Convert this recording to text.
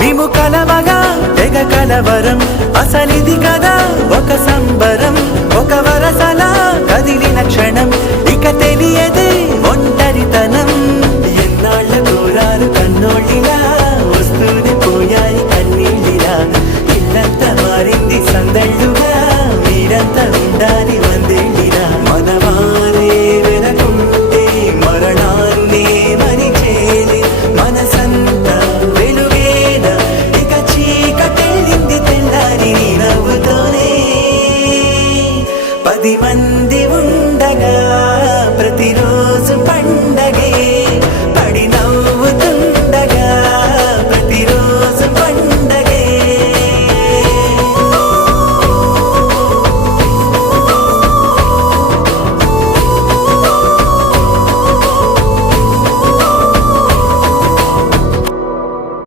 మేము కలవగా తెగ కలవరం అసలిది కదా ఒక సంబరం ఒక వరసలా కదిలిన క్షణం ఇక తెలియదు